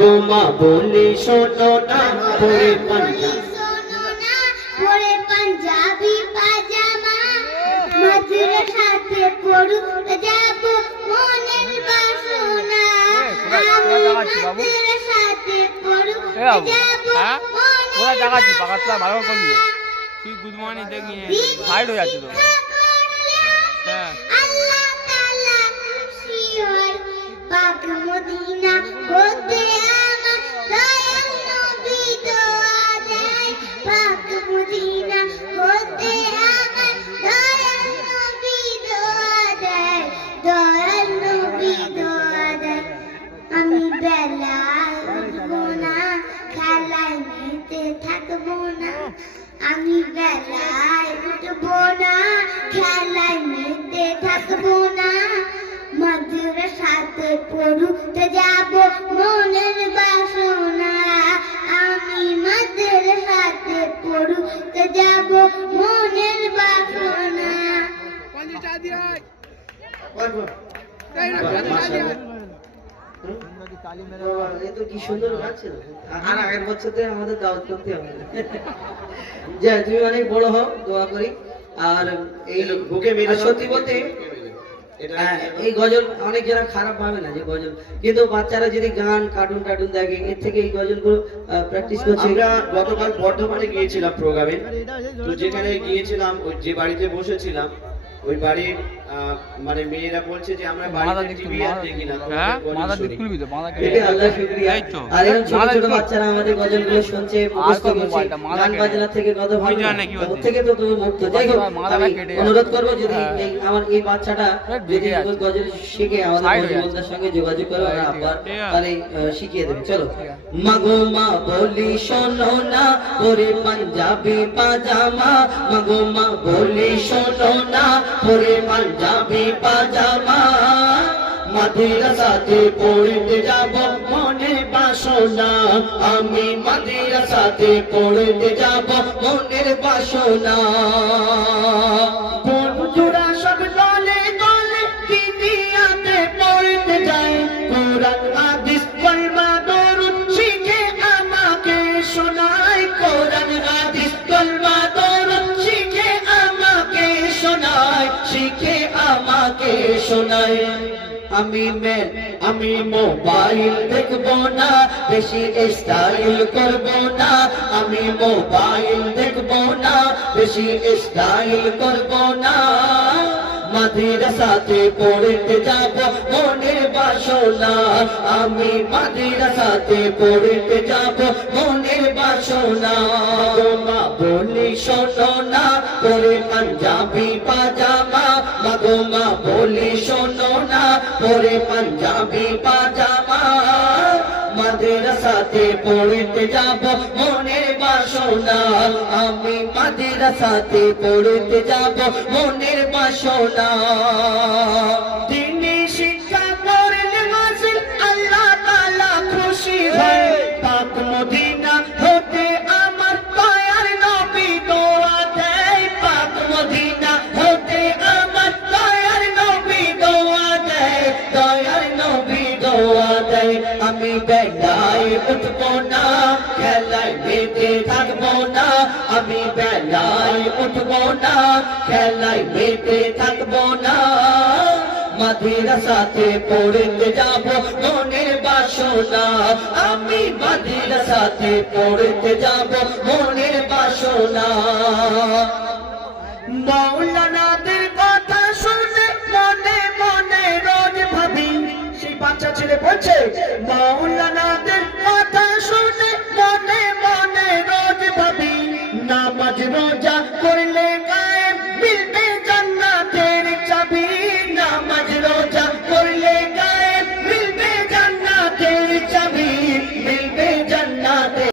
গো মা বলি শোনো না পরে পাঞ্জাবি পাজামা মাদ্রাসাতে পড়তে যাব মনের বাসনা আমি মাদ্রাসাতে পড়তে যাব ওরা জাগাচ্ছি পাকাতলা ভালো করে করবি তুই গুড মর্নিং দেখি সাইড হয়ে যাচ্ছে তো হ্যাঁ আল্লাহ তাআলা খুশি হয় পাক মদিনা হতে আমার দয়াল নবী দোয়া দেয় পাক মদিনা হতে আমার দয়াল নবী দোয়া দেয় দয়াল নবী দোয়া দেয় আমি বেলায় উঠবো না খেলায় মেতে থাকবো না আমি বেলায় উঠবো না খেলায় মেতে থাকবো না মাদ্রাসাতে পড়তে যাব মনের বাসনা আমি মাদ্রাসাতে পড়তে যাব মনের বাসনা কি সুন্দর গাচ্ছে আর আগের বছর থেকে আমাদের দাওয়াত করতে হবে যে তুমি অনেক বড় হও দোয়া করি আর এই বুকে মেরে সত্যি বলতে এই গজল অনেক যারা খারাপ ভাবে না যে গজল কিন্তু বাচ্চারা যদি গান কার্টুন টার্টুন দেখে এর থেকে এই গজলগুলো প্র্যাকটিস করছে। আমরা গতকাল বর্ধমানে গিয়েছিলাম প্রোগ্রামে, তো যেখানে গিয়েছিলাম যে বাড়িতে বসেছিলাম ওই বাড়ির মানে মেয়েরা বলছে যে আমরা বাড়িতে টিভি আর দেখি না, মাথা দিক খুলবি তো মাথা কেটে আল্লাহ শুকরিয়া। আর এরকম ছোট ছোট বাচ্চারা আমাদের গজলগুলো শুনছে, মুখস্থ করছে, গান বাজনা থেকে কত ভালো থেকে তো তুমি মুক্ত। যাই হোক আমি অনুরোধ করবো যদি আমার এই বাচ্চাটা যদি গজল শিখে আমাদের বন্ধুদের সঙ্গে যোগাযোগ করে ওরা আবার তাহলে শিখিয়ে দেবে। চলো মাগো মা বলি শোনো না পরে পাঞ্জাবি পাজামা, মাগো মা বলি শোনো না পরে পাঞ্জাবি পাজামা, মাদ্রাসাতে পড়তে যাব মনের বাসনা আমি মাদ্রাসাতে পড়তে যাব মনের বাসনা। বন্ধুরা সব দলে দলে দুনিয়াতে পড়তে যায় কোরআন হাদিস কলমা দরুদ শিখে আমাকে শোনায়, কোরআন হাদিস কলমা দরুদ শিখে আমাকে শোনায়, শিখে আমাকে শোনায়। আমি মোবাইল দেখবো না, বেশি স্টাইল করবো না, আমি মোবাইল দেখবো না, বেশি স্টাইল করবো না, মাদ্রাসাতে পড়তে যাব মনের বাসনা আমি মাদ্রাসাতে পড়তে যাব মনের বাসনা। মা বলি শোনো না পরে পাঞ্জাবি পাজামা, মাগো মা বলি শোনো না পরে পাঞ্জাবি পাজামা, মাদ্রাসাতে পড়তে যাব মনের বাসনা আমি মাদ্রাসাতে পড়তে যাব মনের বাসনা। দিনী শিক্ষা করলে হাসিল আল্লাহ তাআলা খুশি হয়, পাক মদিনা হতে আমার দয়ার নবী দোয়া দেয়, পাক মদিনা হতে আমার দয়ার নবী দোয়া দেয়, দয়ার নবী দোয়া দেয়। আমি বেলায় উঠবো না খেলায় মেতে থাকবো না, আমি বেলায় উঠবো না খেলায় মেতে থাকবো না, মাদ্রাসাতে পড়তে যাব মনের বাসনা আমি মাদ্রাসাতে পড়তে যাব মনের বাসনা। মাওলানাদের কথা শুনে মনে মনে রোজ ভাবি, সেই বাচ্চা ছেলে বলছে মাওলানাদের